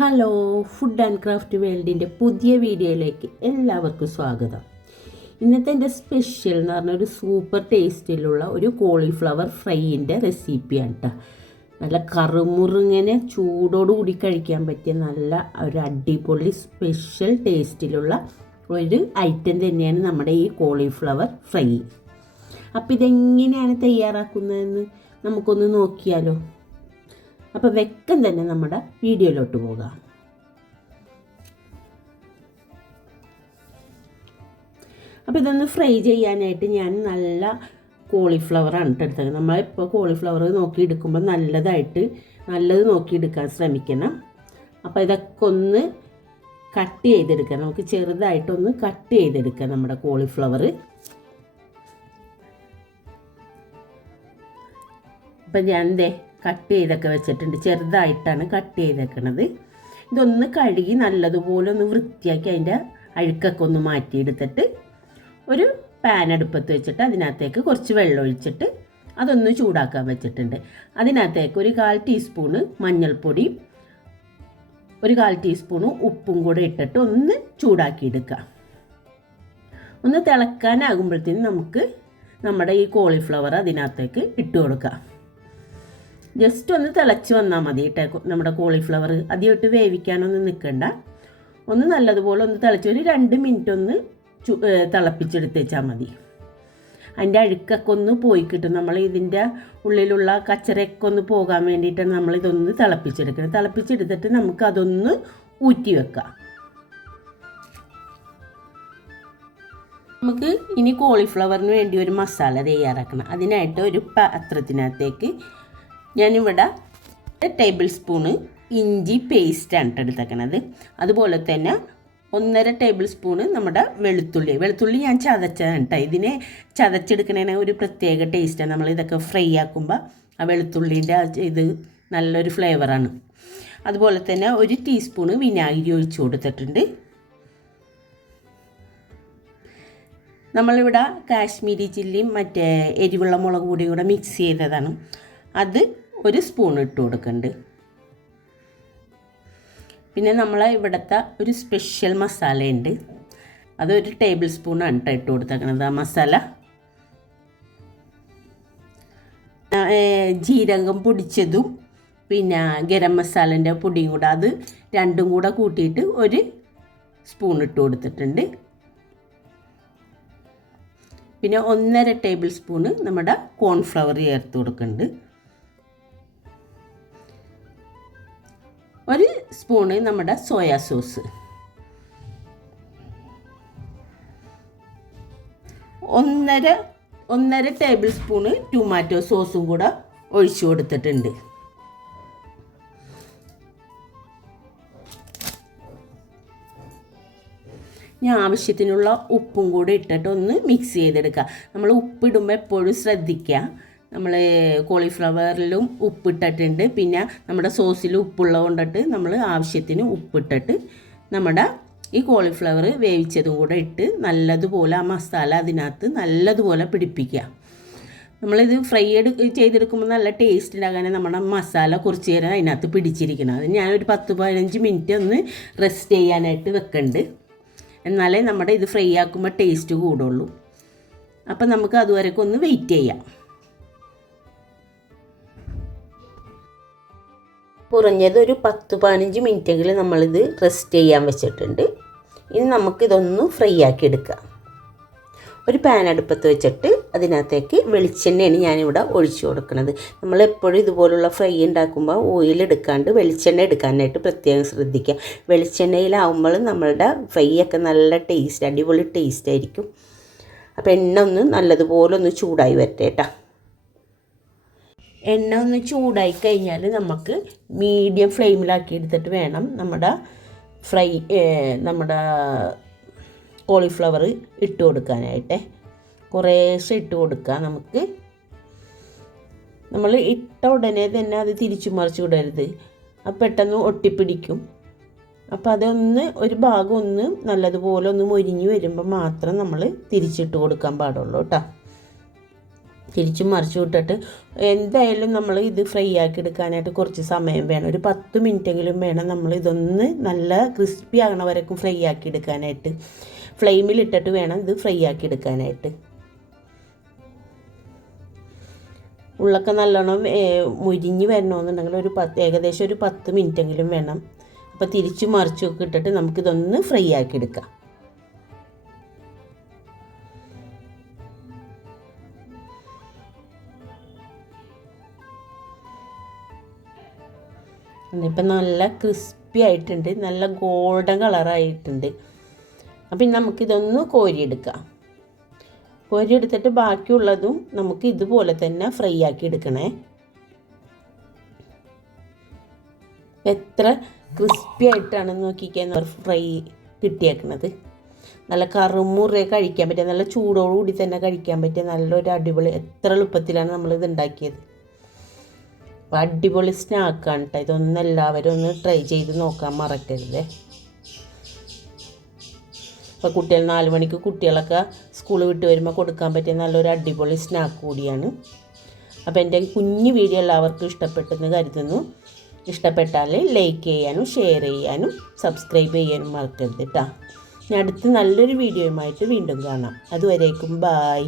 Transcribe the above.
Hello, food and craft വേൾഡിൻ്റെ പുതിയ വീഡിയോയിലേക്ക് എല്ലാവർക്കും സ്വാഗതം. ഇന്നത്തെ എൻ്റെ സ്പെഷ്യൽ എന്ന് പറഞ്ഞാൽ ഒരു സൂപ്പർ ടേസ്റ്റിലുള്ള ഒരു കോളിഫ്ലവർ ഫ്രൈയിൻ്റെ റെസിപ്പിയാണ് കേട്ടോ. നല്ല കറുമുറുങ്ങനെ ചൂടോടുകൂടി കഴിക്കാൻ പറ്റിയ നല്ല ഒരു അടിപൊളി സ്പെഷ്യൽ ടേസ്റ്റിലുള്ള ഒരു ഐറ്റം തന്നെയാണ് നമ്മുടെ ഈ കോളിഫ്ലവർ ഫ്രൈ. അപ്പോൾ ഇതെങ്ങനെയാണ് തയ്യാറാക്കുന്നതെന്ന് നമുക്കൊന്ന് നോക്കിയാലോ. അപ്പോൾ വേഗം തന്നെ നമ്മുടെ വീഡിയോയിലോട്ട് പോകാം. അപ്പോൾ ഇതൊന്ന് ഫ്രൈ ചെയ്യാനായിട്ട് ഞാൻ നല്ല കോളിഫ്ലവറാണ് എടുത്തത്. നമ്മളിപ്പോൾ കോളിഫ്ലവർ നോക്കിയെടുക്കുമ്പോൾ നല്ലത് നോക്കിയെടുക്കാൻ ശ്രമിക്കണം. അപ്പോൾ ഇതൊക്കെ ഒന്ന് കട്ട് ചെയ്തെടുക്കാം. നമുക്ക് ചെറുതായിട്ടൊന്ന് കട്ട് ചെയ്തെടുക്കാം നമ്മുടെ കോളിഫ്ലവർ. അപ്പം ഞാൻ കട്ട് ചെയ്തൊക്കെ വെച്ചിട്ടുണ്ട്. ചെറുതായിട്ടാണ് കട്ട് ചെയ്തേക്കണത്. ഇതൊന്ന് കഴുകി നല്ലതുപോലെ ഒന്ന് വൃത്തിയാക്കി അതിൻ്റെ അഴുക്കൊക്കെ ഒന്ന് മാറ്റിയെടുത്തിട്ട് ഒരു പാൻ അടുപ്പത്ത് വെച്ചിട്ട് അതിനകത്തേക്ക് കുറച്ച് വെള്ളം ഒഴിച്ചിട്ട് അതൊന്ന് ചൂടാക്കാൻ വെച്ചിട്ടുണ്ട്. അതിനകത്തേക്ക് ഒരു 1/4 ടീസ്പൂണ് മഞ്ഞൾപ്പൊടി, ഒരു 1/4 ടീസ്പൂണ് ഉപ്പും കൂടെ ഇട്ടിട്ട് ഒന്ന് ചൂടാക്കിയെടുക്കുക. ഒന്ന് തിളക്കാനാകുമ്പോഴത്തേനും നമുക്ക് നമ്മുടെ ഈ കോളിഫ്ലവർ അതിനകത്തേക്ക് ഇട്ട് കൊടുക്കാം. ജസ്റ്റ് ഒന്ന് തിളച്ച് വന്നാൽ മതി കേട്ടോ. നമ്മുടെ കോളിഫ്ലവർ അധികമായിട്ട് വേവിക്കാനൊന്നും നിൽക്കണ്ട. ഒന്ന് നല്ലതുപോലെ ഒന്ന് തിളച്ച് ഒരു 2 മിനിറ്റ് ഒന്ന് തിളപ്പിച്ചെടുത്ത് വെച്ചാൽ മതി. അതിൻ്റെ അഴുക്കൊക്കെ ഒന്ന് പോയി കിട്ടും. നമ്മൾ ഇതിൻ്റെ ഉള്ളിലുള്ള കച്ചറയൊക്കെ ഒന്ന് പോകാൻ വേണ്ടിയിട്ടാണ് നമ്മളിതൊന്ന് തിളപ്പിച്ചെടുക്കുന്നത്. തിളപ്പിച്ചെടുത്തിട്ട് നമുക്കതൊന്ന് ഊറ്റി വെക്കാം. നമുക്ക് ഇനി കോളിഫ്ലവറിന് വേണ്ടി ഒരു മസാല തയ്യാറാക്കണം. അതിനായിട്ട് ഒരു പാത്രത്തിനകത്തേക്ക് ഞാനിവിടെ 1 ടേബിൾ സ്പൂണ് ഇഞ്ചി പേസ്റ്റാണ് എടുത്തേക്കണത്. അതുപോലെ തന്നെ 1.5 ടേബിൾ സ്പൂണ് നമ്മുടെ വെളുത്തുള്ളി ഞാൻ ചതച്ചതാണ് കേട്ടോ. ഇതിനെ ചതച്ചെടുക്കണതിന് ഒരു പ്രത്യേക ടേസ്റ്റാണ്. നമ്മളിതൊക്കെ ഫ്രൈ ആക്കുമ്പോൾ ആ വെളുത്തുള്ളീൻ്റെ ഇത് നല്ലൊരു ഫ്ലേവറാണ്. അതുപോലെ തന്നെ 1 ടീസ്പൂണ് വിനാഗിരി ഒഴിച്ചു കൊടുത്തിട്ടുണ്ട്. നമ്മളിവിടെ കാശ്മീരി ചില്ലിയും മറ്റേ എരിവുള്ള മുളക് പൊടിയും കൂടെ മിക്സ് ചെയ്തതാണ്. അത് 1 സ്പൂൺ ഇട്ട് കൊടുക്കുന്നുണ്ട്. പിന്നെ നമ്മളെ ഇവിടുത്തെ ഒരു സ്പെഷ്യൽ മസാലയുണ്ട്. അത് 1 ടേബിൾ സ്പൂണാണ് കേട്ടോ ഇട്ട് കൊടുത്തേക്കണത്. ആ മസാല ജീരകം പൊടിച്ചതും പിന്നെ ഗരം മസാലൻ്റെ പൊടിയും കൂടെ അത് രണ്ടും കൂടെ കൂട്ടിയിട്ട് 1 സ്പൂൺ ഇട്ട് കൊടുത്തിട്ടുണ്ട്. പിന്നെ 1.5 ടേബിൾ സ്പൂണ് നമ്മുടെ കോൺഫ്ലവർ ചേർത്ത് കൊടുക്കുന്നുണ്ട്. 1 സ്പൂണ് നമ്മുടെ soya sauce, 1.5 table spoon tomato സോസും കൂടെ ഒഴിച്ചു കൊടുത്തിട്ടുണ്ട്. ഞാൻ ആവശ്യത്തിനുള്ള ഉപ്പും കൂടി ഇട്ടിട്ട് ഒന്ന് മിക്സ് ചെയ്തെടുക്കുക. നമ്മൾ ഉപ്പിടുമ്പോൾ എപ്പോഴും ശ്രദ്ധിക്കുക. നമ്മൾ കോളിഫ്ലവറിലും ഉപ്പിട്ടിട്ടുണ്ട്, പിന്നെ നമ്മുടെ സോസിൽ ഉപ്പുള്ളത് കൊണ്ടിട്ട് നമ്മൾ ആവശ്യത്തിന് ഉപ്പിട്ടിട്ട് നമ്മുടെ ഈ കോളിഫ്ലവർ വേവിച്ചതും കൂടെ ഇട്ട് നല്ലതുപോലെ ആ മസാല അതിനകത്ത് നല്ലതുപോലെ പിടിപ്പിക്കുക. നമ്മളിത് ഫ്രൈ ചെയ്തെടുക്കുമ്പോൾ നല്ല ടേസ്റ്റ് ഉണ്ടാകാൻ നമ്മുടെ മസാല കുറച്ച് നേരം അതിനകത്ത് പിടിച്ചിരിക്കണം. അത് ഞാനൊരു 10-15 മിനിറ്റ് ഒന്ന് റെസ്റ്റ് ചെയ്യാനായിട്ട് വെക്കുന്നുണ്ട്. എന്നാലേ നമ്മുടെ ഇത് ഫ്രൈ ആക്കുമ്പോൾ ടേസ്റ്റ് കൂടുള്ളൂ. അപ്പം നമുക്ക് അതുവരെയൊക്കെ ഒന്ന് വെയിറ്റ് ചെയ്യാം. കുറഞ്ഞത് ഒരു 10-15 മിനിറ്റെങ്കിലും നമ്മളിത് റെസ്റ്റ് ചെയ്യാൻ വെച്ചിട്ടുണ്ട്. ഇനി നമുക്കിതൊന്ന് ഫ്രൈ ആക്കി എടുക്കാം. ഒരു പാൻ അടുപ്പത്ത് വെച്ചിട്ട് അതിനകത്തേക്ക് വെളിച്ചെണ്ണയാണ് ഞാനിവിടെ ഒഴിച്ചു കൊടുക്കുന്നത്. നമ്മളെപ്പോഴും ഇതുപോലുള്ള ഫ്രൈ ഉണ്ടാക്കുമ്പോൾ ഓയിൽ എടുക്കാണ്ട് വെളിച്ചെണ്ണ എടുക്കാനായിട്ട് പ്രത്യേകം ശ്രദ്ധിക്കുക. വെളിച്ചെണ്ണയിലാവുമ്പോൾ നമ്മളുടെ ഫ്രൈ ഒക്കെ നല്ല ടേസ്റ്റ്, അടിപൊളി ടേസ്റ്റ് ആയിരിക്കും. അപ്പോൾ എണ്ണ ഒന്ന് നല്ലതുപോലെ ഒന്ന് ചൂടായി വരട്ടെ കേട്ടോ. എണ്ണ ഒന്ന് ചൂടായി കഴിഞ്ഞാൽ നമുക്ക് മീഡിയം ഫ്ലെയിമിലാക്കി എടുത്തിട്ട് വേണം നമ്മുടെ കോളിഫ്ലവർ ഇട്ട് കൊടുക്കാനായിട്ട്. കുറേശ്ശെ ഇട്ട് കൊടുക്കുക. നമ്മൾ ഇട്ട ഉടനെ തന്നെ അത് തിരിച്ചു മറിച്ച് വിടരുത്. അത് പെട്ടെന്ന് ഒട്ടിപ്പിടിക്കും. അപ്പോൾ അതൊന്ന് ഒരു ഭാഗം ഒന്ന് നല്ലതുപോലെ ഒന്ന് മൊരിഞ്ഞ് വരുമ്പോൾ മാത്രം നമ്മൾ തിരിച്ചിട്ട് കൊടുക്കാൻ പാടുള്ളൂ കേട്ടോ. തിരിച്ചും മറിച്ചു വിട്ടിട്ട് എന്തായാലും നമ്മൾ ഇത് ഫ്രൈ ആക്കി എടുക്കാനായിട്ട് കുറച്ച് സമയം വേണം. ഒരു 10 മിനിറ്റെങ്കിലും വേണം നമ്മൾ ഇതൊന്ന് നല്ല ക്രിസ്പി ആകണ വരേക്കും ഫ്രൈ ആക്കി എടുക്കാനായിട്ട്. ഫ്ലെയിമിലിട്ടിട്ട് വേണം ഇത് ഫ്രൈ ആക്കി എടുക്കാനായിട്ട്. ഉള്ളൊക്കെ നല്ലോണം മുരിഞ്ഞ് വരണമെന്നുണ്ടെങ്കിൽ ഏകദേശം ഒരു 10 മിനിറ്റെങ്കിലും വേണം. അപ്പോൾ തിരിച്ചു മറിച്ചൊക്കെ ഇട്ടിട്ട് നമുക്കിതൊന്ന് ഫ്രൈ ആക്കി എടുക്കാം. ഇപ്പം നല്ല ക്രിസ്പി ആയിട്ടുണ്ട്, നല്ല ഗോൾഡൻ കളറായിട്ടുണ്ട്. അപ്പം നമുക്കിതൊന്ന് കോരിയെടുക്കാം. കോരിയെടുത്തിട്ട് ബാക്കിയുള്ളതും നമുക്ക് ഇതുപോലെ തന്നെ ഫ്രൈ ആക്കി എടുക്കണേ. എത്ര ക്രിസ്പി ആയിട്ടാണെന്ന് നോക്കിക്കാൻ ഫ്രൈ കിട്ടിയേക്കണത്. നല്ല കറുമുറയെ കഴിക്കാൻ പറ്റിയ, നല്ല ചൂടോടുകൂടി തന്നെ കഴിക്കാൻ പറ്റിയ നല്ലൊരു അടിപൊളി, എത്ര എളുപ്പത്തിലാണ് നമ്മളിത് ഉണ്ടാക്കിയത്. അപ്പോൾ അടിപൊളി സ്നാക്കാണ് കേട്ടോ. ഇതൊന്നും എല്ലാവരും ഒന്ന് ട്രൈ ചെയ്ത് നോക്കാൻ മറക്കരുത്. അപ്പോൾ 4 മണിക്ക് കുട്ടികളൊക്കെ സ്കൂൾ വിട്ട് വരുമ്പോൾ കൊടുക്കാൻ പറ്റിയ നല്ലൊരു അടിപൊളി സ്നാക്ക് കൂടിയാണ്. അപ്പോൾ എൻ്റെ കുഞ്ഞു വീഡിയോ എല്ലാവർക്കും ഇഷ്ടപ്പെട്ടെന്ന് കരുതുന്നു. ഇഷ്ടപ്പെട്ടാൽ ലൈക്ക് ചെയ്യാനും ഷെയർ ചെയ്യാനും സബ്സ്ക്രൈബ് ചെയ്യാനും മറക്കരുത് കേട്ടോ. ഞാൻ അടുത്ത് നല്ലൊരു വീഡിയോയുമായിട്ട് വീണ്ടും കാണാം. അതുവരേക്കും ബായ്.